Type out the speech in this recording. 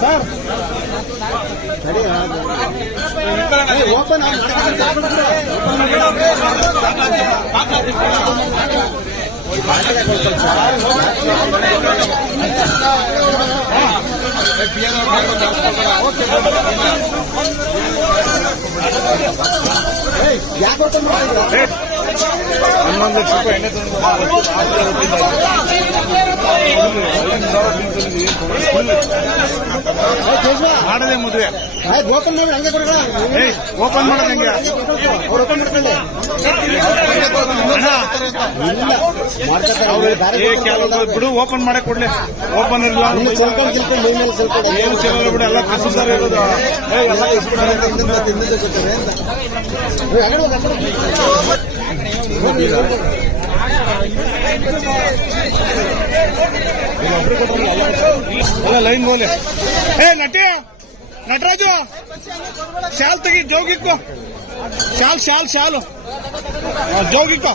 Sir. Open ಯಾಕೆ open ಮಾಡಿದ್ರು ಹನ್ನೊಂದು ಲಕ್ಷ ರೂಪಾಯಿ ಎಣ್ಣೆ ತಂದು ಮಾಡದೆ ಮದುವೆ ಓಪನ್ ಮಾಡಿ ಹಂಗೆ ಓಪನ್ ಮಾಡೋದು ಹೆಂಗೆ? ಅವ್ರು ಓಪನ್ ಕೆಲವು ಬಿಡು ಓಪನ್ ಮಾಡಕ್ ಕೊಡ್ಲಿ. ಓಪನ್ ಇರಲ್ಲ ಏನು ಸಿಗಲ್ಲ ಬಿಡು ಎಲ್ಲ ಕಸದಾರ ಇರೋದು ಎಲ್ಲ ಲೈನ್ ಗೋಲೆ ಏ ನಟಿ ನಟರಾಜು ಶಾಲ್ ತೆಗಿ ಜೋಗಿಕ್ಕೋ ಶಾಲ್ ಶಾಲ್ ಶಾಲು. ಜೋಗಿಕ್ಕೋ